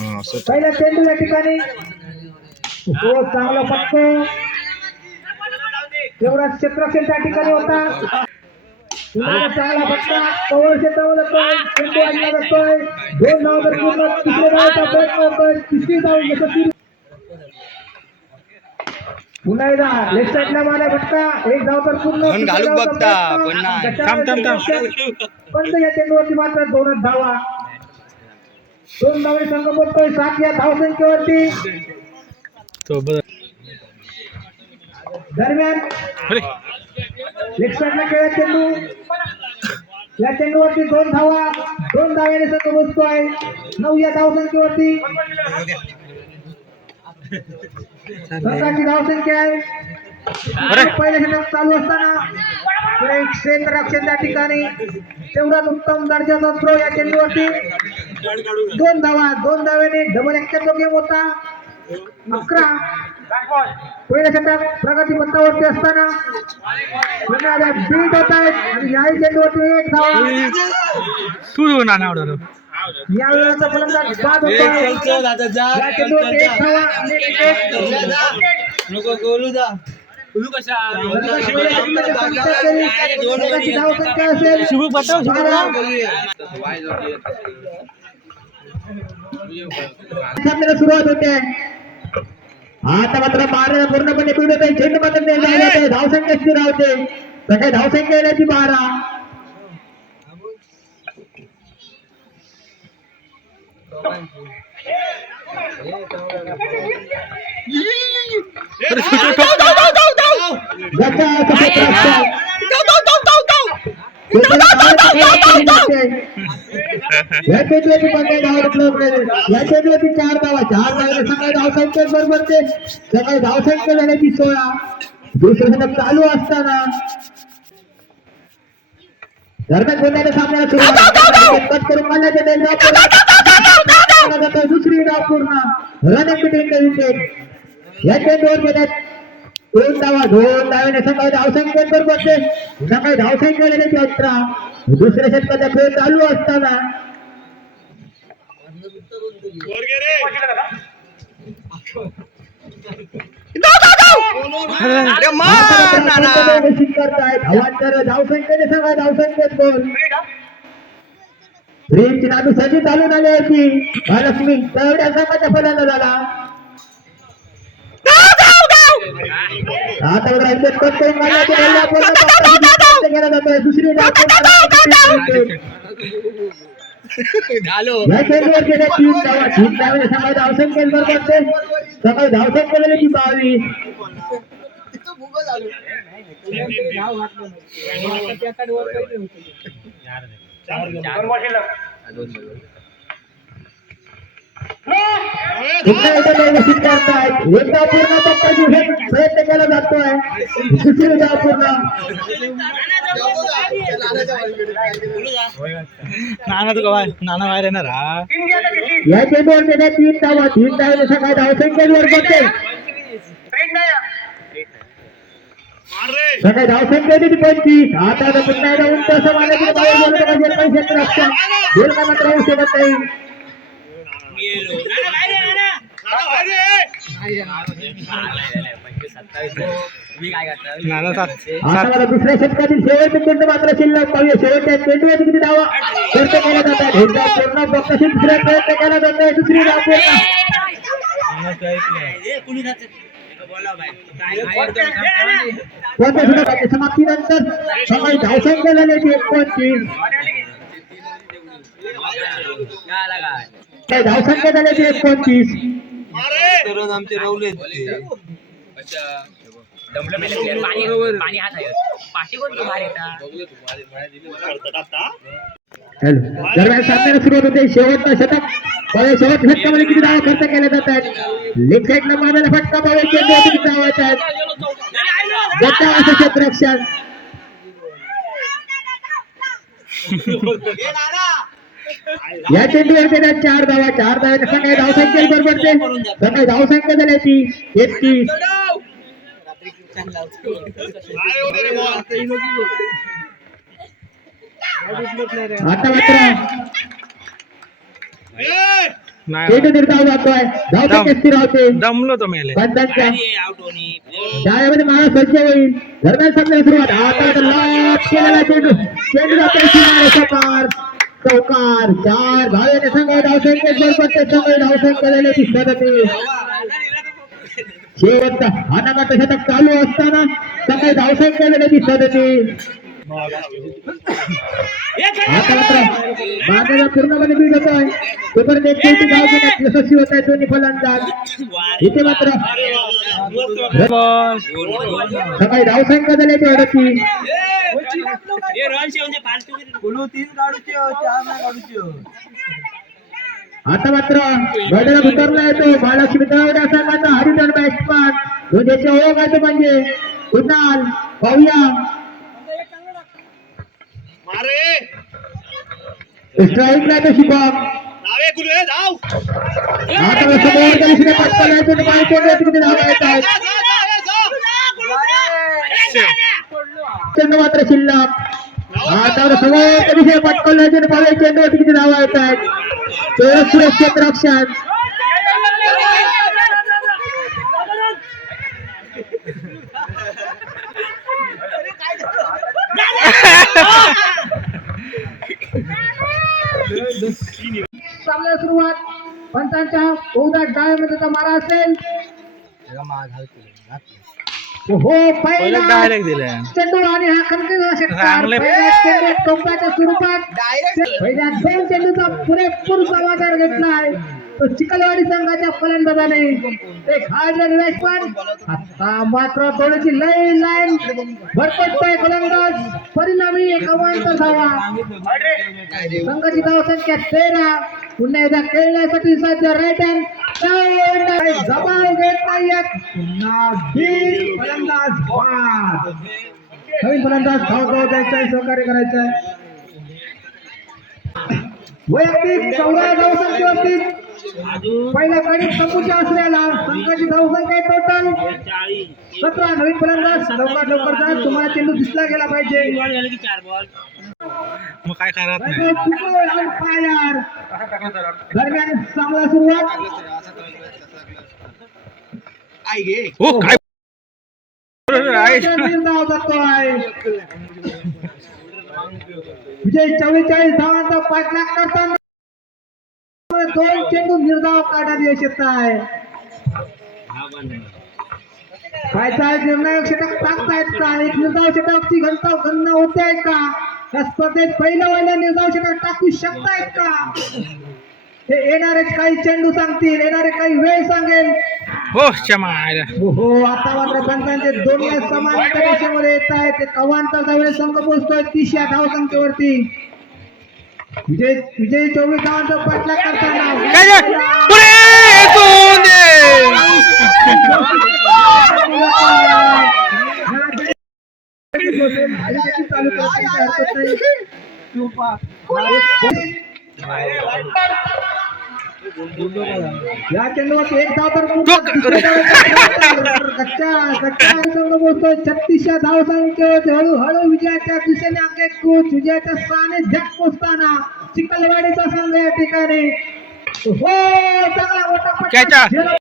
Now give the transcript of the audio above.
पहिल्या चेंडू या ठिकाणी तो चांगला फटका तेवढा क्षेत्रक्षण त्या ठिकाणी होता. चांगला फटका कव्हर क्षेत्रामध्ये जातोय, चेंडू आणला जातोय, 2 धाव तर पूर्ण, तिसरे धावचा प्रयत्न होतोय, तिसरी धाव यशस्वी. पुन्हा एकदा लेफ्ट साईडला मारला फटका, 1 धाव तर पूर्ण, घालूक बघता पण या चेंडूवरती मात्र 2च धावा. 2 धावे संघ बोलतोय 7 या धावसंख्येवरती. दरम्यान लेफ्ट साईडला खेळला चेंडू, या चेंडूवरती 2 धावा, 2 धाव्याने संघ बसतोय 9 या धावसंख्येवरती. संघाची धावसंख्या आहे. पहिल्या षटक चालू असताना एक क्षेत्ररक्षण त्या ठिकाणी तेवढाच उत्तम दर्जाचा थ्रो या चेंडूवरती. 2 धावा, 2 धाव्याने डबल ऍक्शन गेम होता. 11 पहिल्या षटक प्रगती पथावरती असताना बीट होत आहेत आणि याही चेंडूवरती 1 धावा. या वेळेचा फलंदाज बाद होता. या चेंडूवरती 1 धावा नको गोलू दा सुरुवात होते. आता मात्र बारा पूर्णपणे पीड होते. झेंडू मात्र धावसंख्या स्थिर राहते. सकाळी धावसंख्या येण्याची 12. सकाळी धावसंख्या झाल्याची 16. दुसरं षटक चालू असताना दरम्यान गोंधळाच्या सामन्याला सुरुवात करून दुसरी डाव पूर्ण रनिंग बिटवीन विकेट. या चेंडूवर गेल्यात 2 धावा, 2 धाव्याने सकाळी धावसंख्या बरोबर सकाळी धावसंख्या झाल्याची 18. दुसऱ्या षटकाचा खेळ चालू असताना धावसंख्येने सगळ्या धावसंख्येत गोल. प्रेमची नादू सजी चालून आली होती. महालक्ष्मी तेवढ्या संघाच्या फलानं झाला. आता दुसरी सकाळी धावसंख्या बरोबर सकाळी धावसंख्या झाली 22. एकदा पूर्ण प्रयत्न केला जातोय. दुसरी डाव पूर्ण नाना बाहेर येणार. या चेंडूवर त्याने 3 धावा, 3 धावाने सकाळी धावसंख्येवर बघते. सकाळी धावसंख्या 25. आता पुन्हा एकदा उंच असं मात्र होऊ शकत नाही. आता दुसऱ्या षटकातील शेवटचे चेंडू मात्र शिल्लक पाहूया. शेवटच्या चेंडूवरती किती धावा खर्च केला जातात. पूर्ण बक्षीस दुसरा प्रयत्न केला जातोय. दुसरी धाव पूर्ण. समाप्तीनंतर सकाळी धावसंख्या झाल्याची 29. धावसंख्या झाल्याची 29. आमचे रवले दरम्यान सामन्याला सुरुवात होते. शेवटचा षटक शेवट षटकामध्ये किती धावा खर्च केल्या जातात. लेफ्ट साईडला मारलेला फटका पाहूया चेंडू किती धावायचा आहे. क्षेत्ररक्षण या चेंडूवर गेल्या 4 धावा, 4 धावाने सकाळी धावसंख्या बरोबर सकाळी धावसंख्या झाल्याची 31. आता मात्र चेंडू निर्धाव जातोय धावते स्थिर होते दमलो तो मेले पंचांच्या जाळ्यामध्ये मारा सज्ज होईल दरम्यान सामन्याला सुरुवात आता लाट केलेला चेंडू चेंडू जातोय सीमारेषा पार चौकार 4 धावेने संघ धावसंख्येत बरोबरचे संघ धावसंख्या झाल्याची सदती शेवटचा अनागत शतक चालू असताना संघ धावसंख्या झाल्याची सदती आता मात्र मागेला पूर्णपणे बीड होत आहे तोपर्यंत एक चेंडू धाव घेण्यात यशस्वी होत आहे दोन्ही फलंदाज इथे मात्र सकाळी धावसंख्या झाल्याची अडती आता मात्र मैदानात उतरला येतो महालक्ष्मी तळवडा संघाचा हरिजन बॅट्समन ज्याची ओळख आहे तो म्हणजे कुणाल पाहूया स्ट्राईक नाही तो शुभम आता समोर दिशेने पटकन येतो आणि काय चेंडू तिथे धावा येत आहेत चेंडू मात्र शिल्लक आता समोर दिशेने पटकन येतो आणि पावे चेंडू तिथे धावा येत आहेत सुरक्षित रक्षण सामन्याला सुरुवात पंचांच्या बहुधा डायमध्ये मारा असेल हो पहिला डायरेक्ट दिले चेंडू आणि हा खंडीचा षटकार पहिल्या चेंडू टोकाच्या स्वरूपात पहिल्या 2 चेंडूचा पुरेपूर समाचार घेतलाय तो चिखलवाडी संघाच्या फलंदाजाने एक हार्डलर बॅट्समन आता मात्र थोडीशी लाईन भरकटतोय फलंदाज परिणामी एक अवांतर धावा संघाची धावसंख्या 13 पुन्हा एकदा खेळण्यासाठी सध्या राईट हँड जबाब घेत नाहीयेत पुन्हा बीड फलंदाज बाद नवीन फलंदाज धाव द्यायचा सहकार्य करायचं वैयक्तिक 14 धावसंख्येवरती पहिल्या कडीत संपूच्या असलेला संघाची धावसंख्या टोटल 17 नवीन फलंदाज लवकर जा तुम्हाला चेंडू दिसला गेला पाहिजे मग काय करत नाही फायर दरम्यान सामना सुरुवात हो काय धाव जातोय विजय 44 धावांचा पाठलाग करताना 2 चेंडू निर्धाव काढण्यात यश येत आहे पायचा निर्णायक षटक टाकतायत का एक निर्धाव षटकची गणना होते का या स्पर्धेत पहिलं निर्धाव षटक टाकू शकतायत का हे येणारे काही चेंडू सांगतील येणारे काही वेळ सांगेल हो क्षमा हो आता मात्र पंचांचे दोन्ही समान रेषेमध्ये येत आहेत एक अवांतरचा वेळ संघ पोहोचतोय 30 या धावसंख्येवरती विजय 24 धावांचा पाठलाग करताना या चेंडूवर एक धाव तर बोलतोय 36 या धावसंख्येवर हळूहळू विजयाच्या दिशेने आगेकूच विजयाच्या सानिध्यात पोचताना चिखलवाडीचा संघ या ठिकाणी हो चांगला मोठा